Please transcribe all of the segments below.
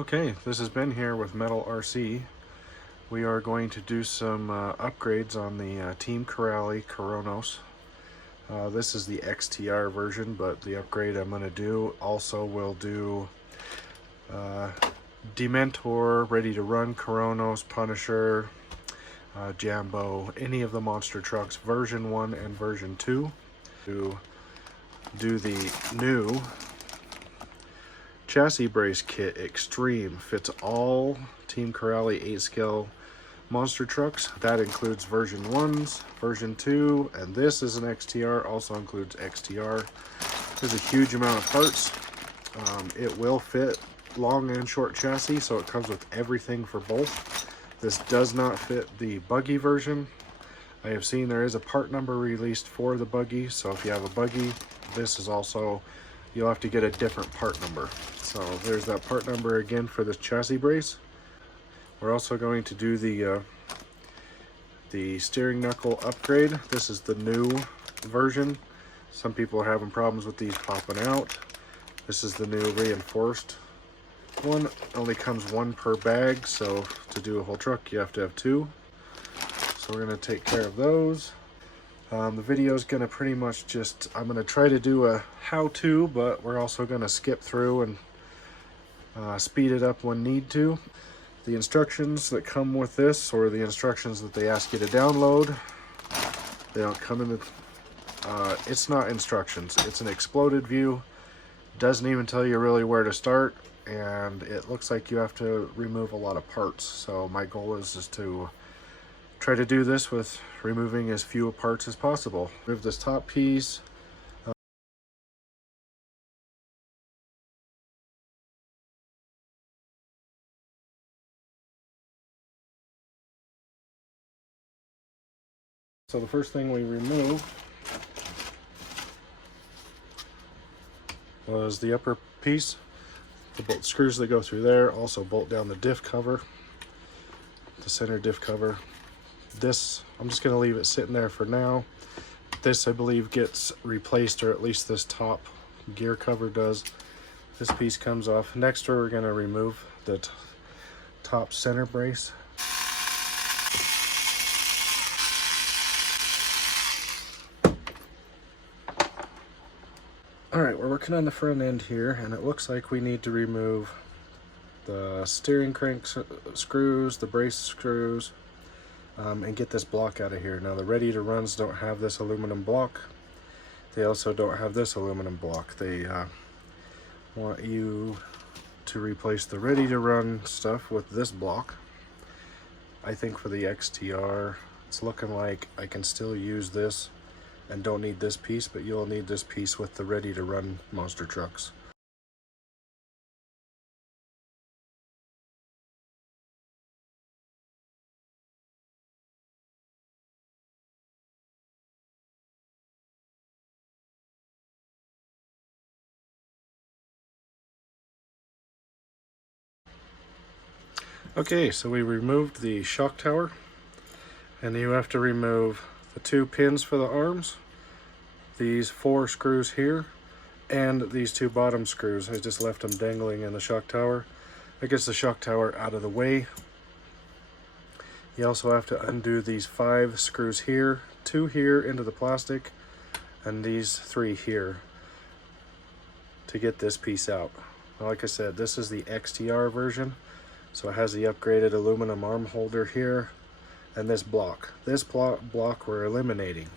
Okay, this has been here with Metal RC. We are going to do some upgrades on the Team Corally Kronos. This is the XTR version, but the upgrade I'm going to do also will do Dementor, Ready to Run, Kronos, Punisher, Jambo, any of the monster trucks, version 1 and version 2. To do the new chassis brace kit Extreme, fits all Team Corally 8 scale monster trucks. That includes version 1s, version 2, and this is an XTR, also includes XTR. There's a huge amount of parts. It will fit long and short chassis, so it comes with everything for both. This does not fit the buggy version. I have seen there is a part number released for the buggy, so if you have a buggy, this is also, you'll have to get a different part number. So there's that part number again for this chassis brace. We're also going to do the steering knuckle upgrade. This is the new version. Some people are having problems with these popping out. This is the new reinforced one. Only comes one per bag, so to do a whole truck you have to have two. So we're going to take care of those. The video is going to pretty much just, I'm going to try to do a how-to, but we're also going to skip through and speed it up when need to. The instructions that come with this, or the instructions that they ask you to download, they don't come in the, it's not instructions, it's an exploded view. Doesn't even tell you really where to start, and it looks like you have to remove a lot of parts. So my goal is to try to do this with removing as few parts as possible. Remove this top piece. So the first thing we removed was the upper piece, the bolt screws that go through there. Also bolt down the diff cover, the center diff cover. This, I'm just going to leave it sitting there for now. This, I believe, gets replaced, or at least this top gear cover does. This piece comes off. Next, we're going to remove the top center brace. Alright, we're working on the front end here, and it looks like we need to remove the steering crank screws, the brace screws, and get this block out of here. Now the Ready to Runs don't have this aluminum block. They also don't have this aluminum block. They want you to replace the Ready to Run stuff with this block. I think for the XTR, it's looking like I can still use this and don't need this piece, but you'll need this piece with the Ready to Run monster trucks. Okay, so we removed the shock tower, and you have to remove the two pins for the arms, these 4 screws here, and these 2 bottom screws. I just left them dangling in the shock tower. That gets the shock tower out of the way. You also have to undo these 5 screws here, 2 here into the plastic, and these 3 here to get this piece out. Like I said, this is the XTR version, so it has the upgraded aluminum arm holder here, and this block. This block we're eliminating.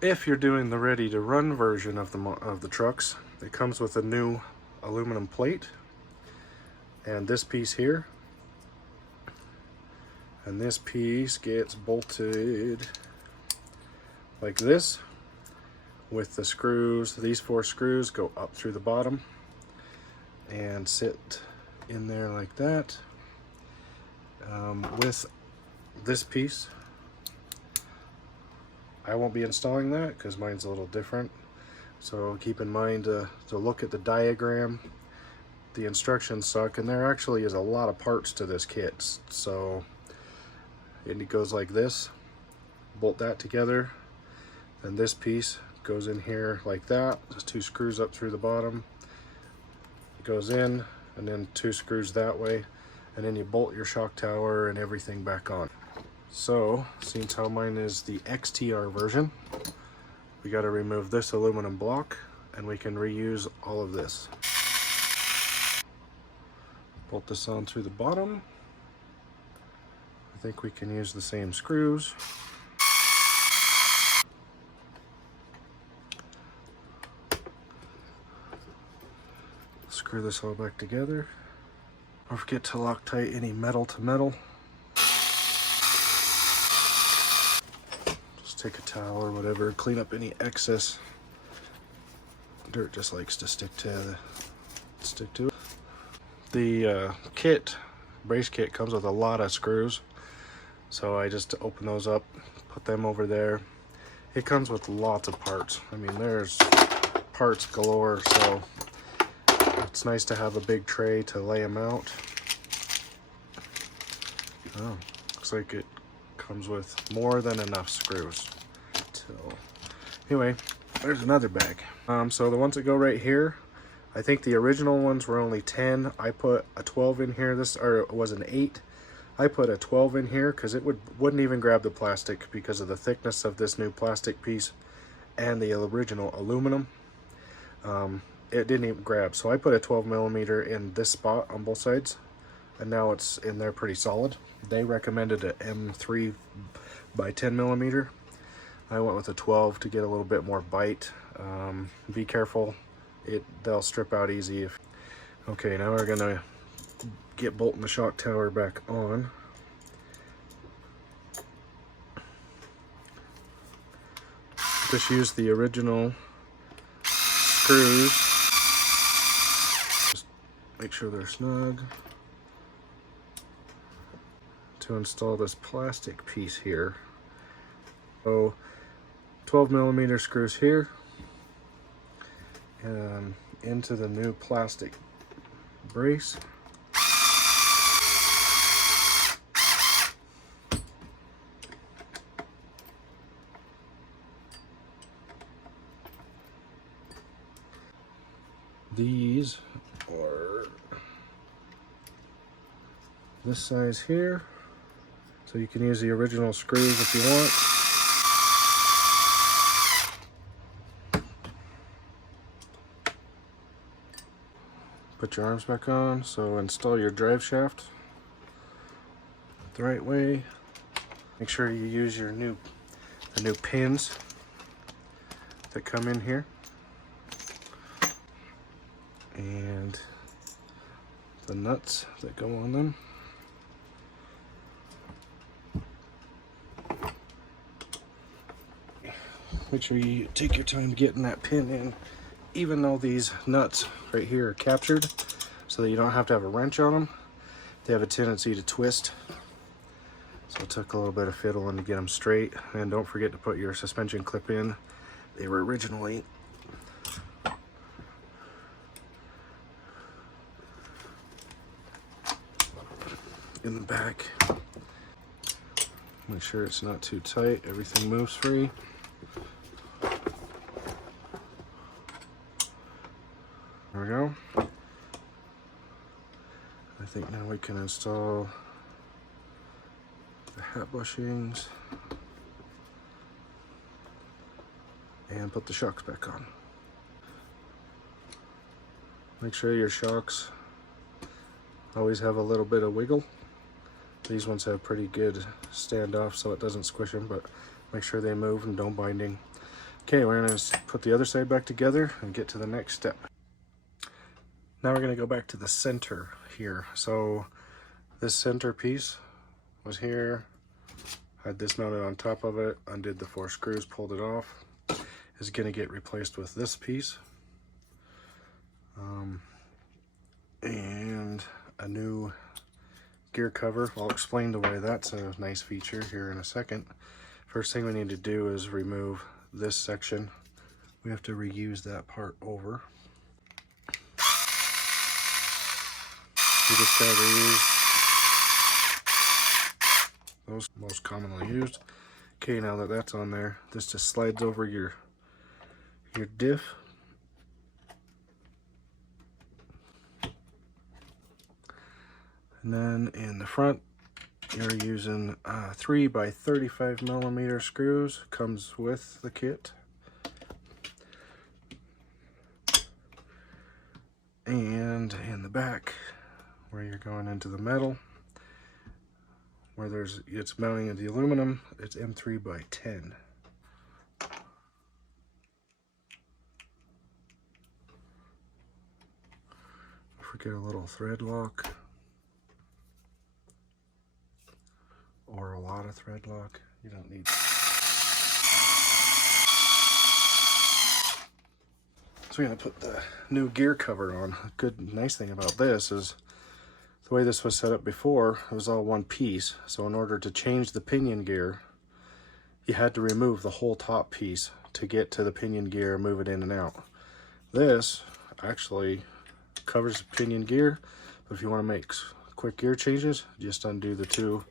If you're doing the Ready to Run version of the trucks, it comes with a new aluminum plate, and this piece here, and this piece gets bolted like this with the screws. These 4 screws go up through the bottom and sit in there like that. With this piece, I won't be installing that because mine's a little different, so keep in mind to look at the diagram. The instructions suck, and there actually is a lot of parts to this kit. So it goes like this, bolt that together, then this piece goes in here like that. Just 2 screws up through the bottom, it goes in, and then 2 screws that way, and then you bolt your shock tower and everything back on. So, since how mine is the XTR version, we got to remove this aluminum block, and we can reuse all of this. Bolt this on through the bottom. I think we can use the same screws. Screw this all back together. Don't forget to Loctite any metal to metal. Just take a towel or whatever, clean up any excess. Dirt just likes to stick to it. The brace kit comes with a lot of screws, so I just open those up, put them over there. It comes with lots of parts. I mean, there's parts galore, so it's nice to have a big tray to lay them out. Oh, looks like it comes with more than enough screws. So anyway, there's another bag. So the ones that go right here, I think the original ones were only 10. I put a 12 in here. It was an 8. I put a 12 in here because it wouldn't even grab the plastic because of the thickness of this new plastic piece and the original aluminum. It didn't even grab, so I put a 12mm in this spot on both sides, and now it's in there pretty solid. They recommended an M3 by 10mm. I went with a 12 to get a little bit more bite. Be careful, they'll strip out easy. Okay, now we're gonna get bolting the shock tower back on. Just use the original screws. Just make sure they're snug. To install this plastic piece here. So 12mm screws here, and into the new plastic brace. These are this size here, so you can use the original screws if you want. Put your arms back on. So install your drive shaft the right way. Make sure you use the new pins that come in here, and the nuts that go on them. Make sure you take your time getting that pin in, even though these nuts right here are captured, so that you don't have to have a wrench on them. They have a tendency to twist, so it took a little bit of fiddling to get them straight. And don't forget to put your suspension clip in. They were originally in the back. Make sure it's not too tight, everything moves free. There we go. I think now we can install the hat bushings and put the shocks back on. Make sure your shocks always have a little bit of wiggle. These ones have pretty good standoff, so it doesn't squish them, but make sure they move and don't binding. Okay, we're gonna put the other side back together and get to the next step. Now we're gonna go back to the center here. So this center piece was here, had this mounted on top of it, undid the 4 screws, pulled it off. Is gonna get replaced with this piece. And a new gear cover. I'll explain the way that's a nice feature here in a second. First thing we need to do is remove this section. We have to reuse that part over. We just gotta reuse those most commonly used. Okay, now that that's on there, this just slides over your diff. And then in the front, you're using 3 by 35 millimeter screws. Comes with the kit. And in the back, where you're going into the metal, where it's mounting of the aluminum, it's M3 by 10. Forget a little thread lock or a lot of thread lock. You don't need. So we're going to put the new gear cover on. A good, nice thing about this is the way this was set up before, it was all one piece. So in order to change the pinion gear, you had to remove the whole top piece to get to the pinion gear, move it in and out. This actually covers the pinion gear, but if you want to make quick gear changes, just undo the 2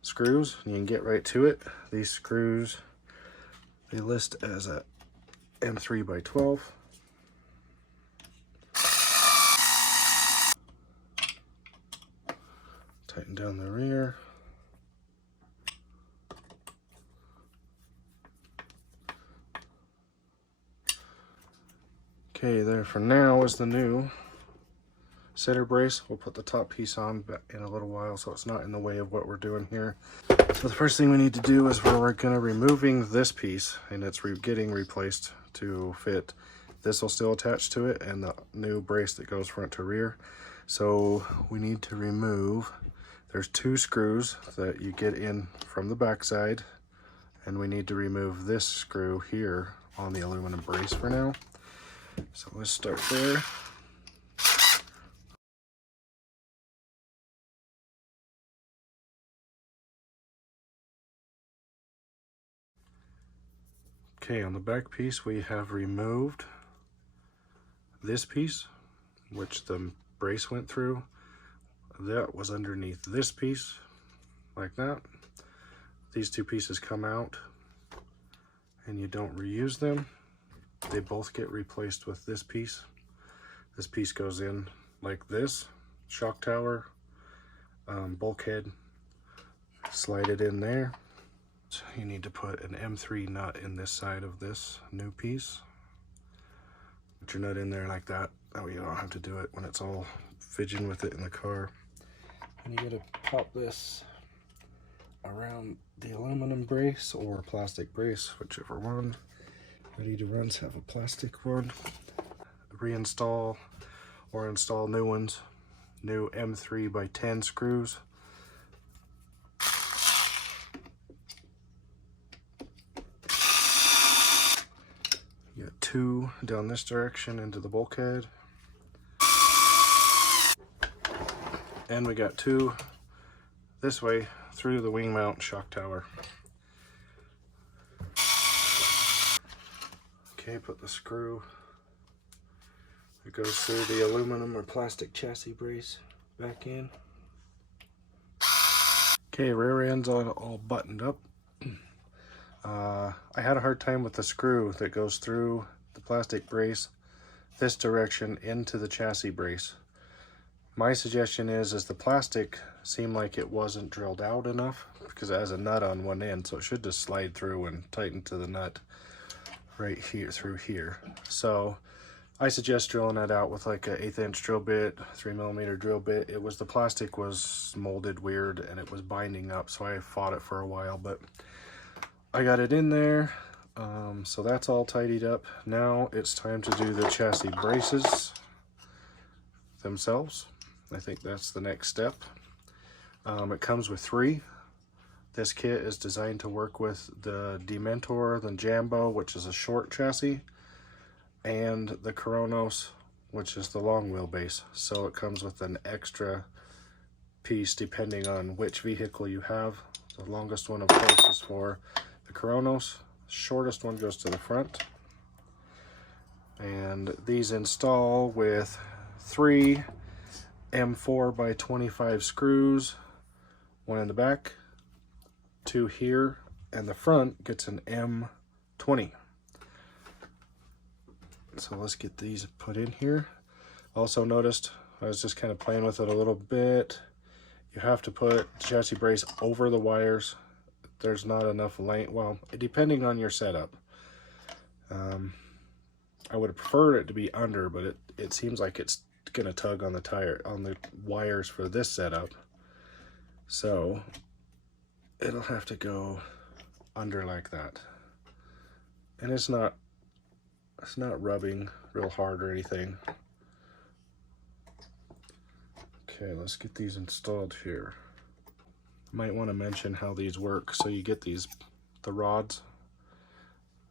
screws and you can get right to it. These screws, they list as a M3 by 12. Tighten down the rear. Okay, there for now is the new center brace. We'll put the top piece on in a little while so it's not in the way of what we're doing here. So the first thing we need to do is we're going to removing this piece, and it's getting replaced to fit. This will still attach to it, and the new brace that goes front to rear. So we need to remove, there's 2 screws that you get in from the back side, and we need to remove this screw here on the aluminum brace for now. So let's start there. Okay, on the back piece we have removed this piece, which the brace went through. That was underneath this piece, like that. These 2 pieces come out and you don't reuse them. They both get replaced with this piece. This piece goes in like this, shock tower, bulkhead, slide it in there. So you need to put an M3 nut in this side of this new piece. Put your nut in there like that. That way you don't have to do it when it's all fidgeting with it in the car. And you gotta pop this around the aluminum brace or plastic brace, whichever one. Ready to runs have a plastic one. Reinstall or install new ones. New M3 by 10 screws. You got 2 down this direction into the bulkhead. And we got 2 this way through the wing mount shock tower. Okay, put the screw that goes through the aluminum or plastic chassis brace back in. Okay, rear end's all buttoned up. I had a hard time with the screw that goes through the plastic brace this direction into the chassis brace. My suggestion is the plastic seemed like it wasn't drilled out enough because it has a nut on one end, so it should just slide through and tighten to the nut right here through here. So I suggest drilling that out with like an 1/8 inch drill bit, 3mm drill bit. The plastic was molded weird and it was binding up, so I fought it for a while, but I got it in there. So that's all tidied up. Now it's time to do the chassis braces themselves. I think that's the next step. It comes with 3. This kit is designed to work with the Dementor, the Jambo, which is a short chassis, and the Kronos, which is the long wheelbase. So it comes with an extra piece depending on which vehicle you have. The longest one, of course, is for the Kronos. The shortest one goes to the front. And these install with 3 M4 by 25 screws, 1 in the back, 2 here, and the front gets an M20. So let's get these put in here. Also noticed I was just kind of playing with it a little bit. You have to put the chassis brace over the wires. There's not enough length, well, depending on your setup. I would have preferred it to be under, but it seems like it's gonna tug on the wires for this setup. So it'll have to go under like that. And it's not rubbing real hard or anything. Okay, let's get these installed here. Might want to mention how these work. So you get the rods,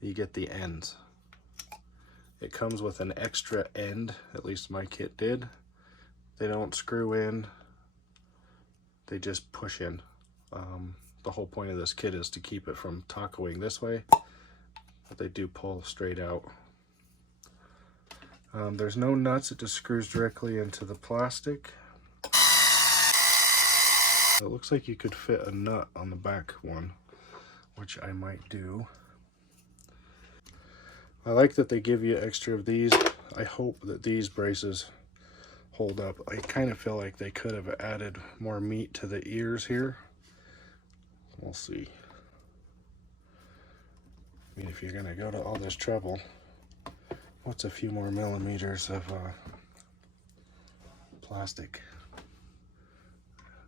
you get the ends. It comes with an extra end, at least my kit did. They don't screw in, they just push in. The whole point of this kit is to keep it from tacoing this way, but they do pull straight out. There's no nuts, it just screws directly into the plastic. It looks like you could fit a nut on the back one, which I might do. I like that they give you extra of these. I hope that these braces hold up. I kind of feel like they could have added more meat to the ears here. We'll see. I mean, if you're gonna go to all this trouble, what's a few more millimeters of plastic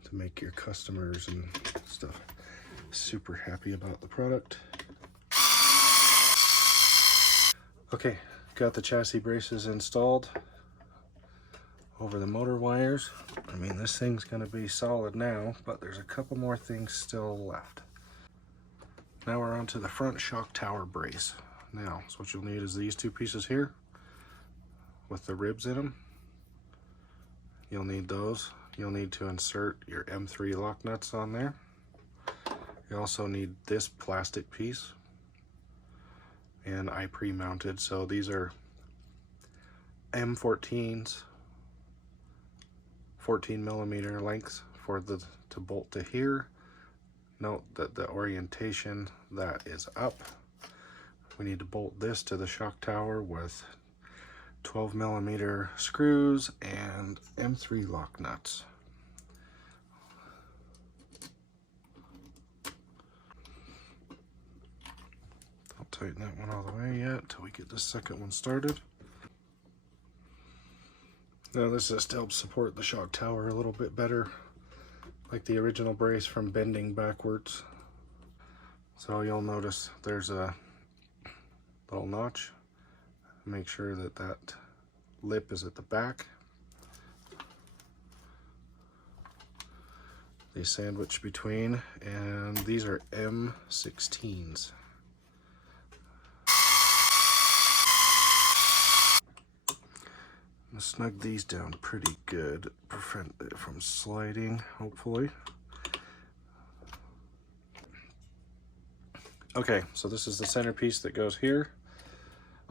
to make your customers and stuff super happy about the product. Okay, got the chassis braces installed over the motor wires. I mean, this thing's gonna be solid now, but there's a couple more things still left. Now we're on to the front shock tower brace. Now, so what you'll need is these two pieces here with the ribs in them. You'll need those. You'll need to insert your M3 lock nuts on there. You also need this plastic piece. And I pre-mounted, so these are M14s, 14 millimeter lengths to bolt to here. Note that the orientation that is up. We need to bolt this to the shock tower with 12 millimeter screws and M3 lock nuts. Don't tighten that one all the way yet until we get this second one started. Now this just helps support the shock tower a little bit better, like the original brace from bending backwards. So you'll notice there's a little notch. Make sure that that lip is at the back. They sandwich between, and these are M16s. I'm gonna snug these down pretty good, prevent it from sliding, hopefully. Okay, so this is the centerpiece that goes here.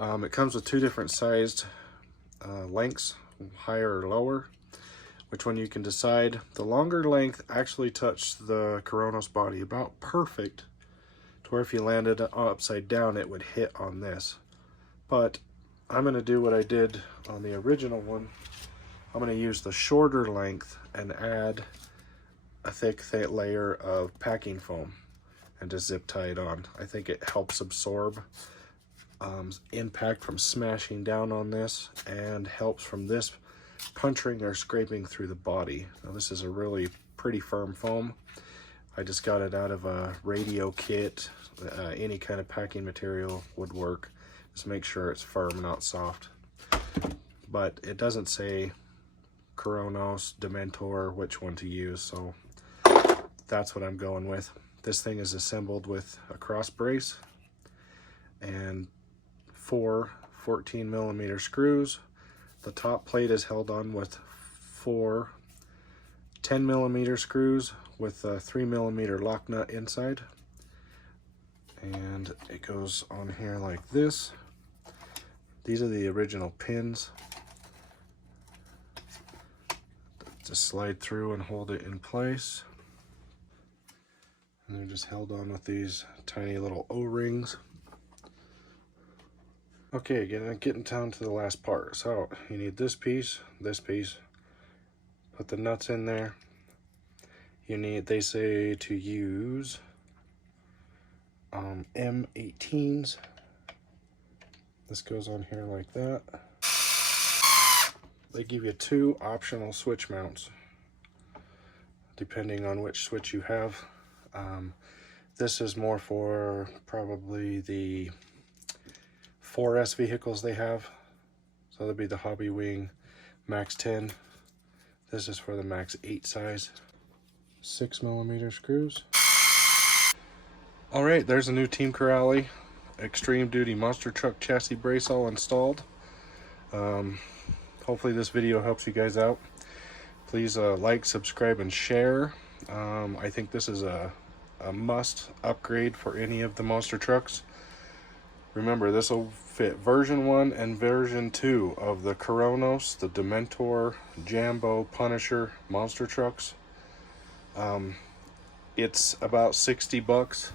It comes with two different sized lengths, higher or lower, which one you can decide. The longer length actually touched the Kronos body about perfect, to where if you landed upside down it would hit on this. But I'm going to do what I did on the original one. I'm going to use the shorter length and add a thick layer of packing foam and just zip tie it on. I think it helps absorb impact from smashing down on this and helps from this puncturing or scraping through the body. Now this is a really pretty firm foam. I just got it out of a radio kit. Any kind of packing material would work. Just make sure it's firm, not soft. But it doesn't say Kronos, Dementor, which one to use, so that's what I'm going with. This thing is assembled with a cross brace and 4 14 millimeter screws. The top plate is held on with 4 10 millimeter screws with a 3 millimeter lock nut inside. And it goes on here like this. These are the original pins. Just slide through and hold it in place. And they're just held on with these tiny little O-rings. Okay, getting down to the last part. So you need this piece, put the nuts in there. You need, they say to use M18s. This goes on here like that. They give you 2 optional switch mounts depending on which switch you have. This is more for probably the 4S vehicles they have. So that'd be the Hobby Wing Max 10. This is for the Max 8 size. 6mm screws. Alright, there's a new Team Corally Extreme Duty Monster Truck Chassis brace all installed. Hopefully this video helps you guys out. Please like, subscribe, and share. I think this is a must upgrade for any of the monster trucks. Remember, this will fit version 1 and version 2 of the Kronos, the Dementor, Jambo, Punisher monster trucks. It's about 60 bucks,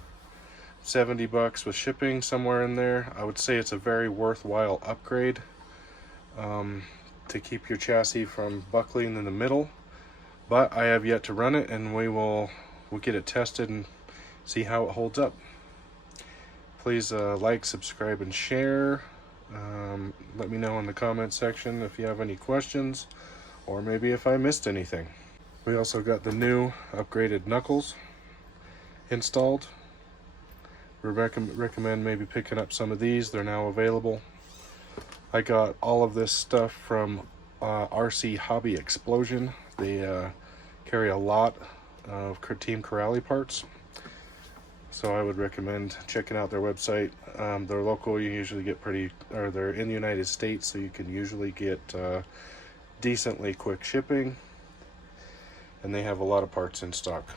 70 bucks with shipping, somewhere in there. I would say it's a very worthwhile upgrade to keep your chassis from buckling in the middle. But I have yet to run it, and we'll get it tested and see how it holds up. Please like, subscribe, and share. Let me know in the comment section if you have any questions, or maybe if I missed anything. We also got the new upgraded knuckles installed. We recommend maybe picking up some of these. They're now available. I got all of this stuff from RC Hobby Explosion. They carry a lot of Team Corally parts, so I would recommend checking out their website. They're local. You usually get they're in the United States, so you can usually get decently quick shipping, and they have a lot of parts in stock.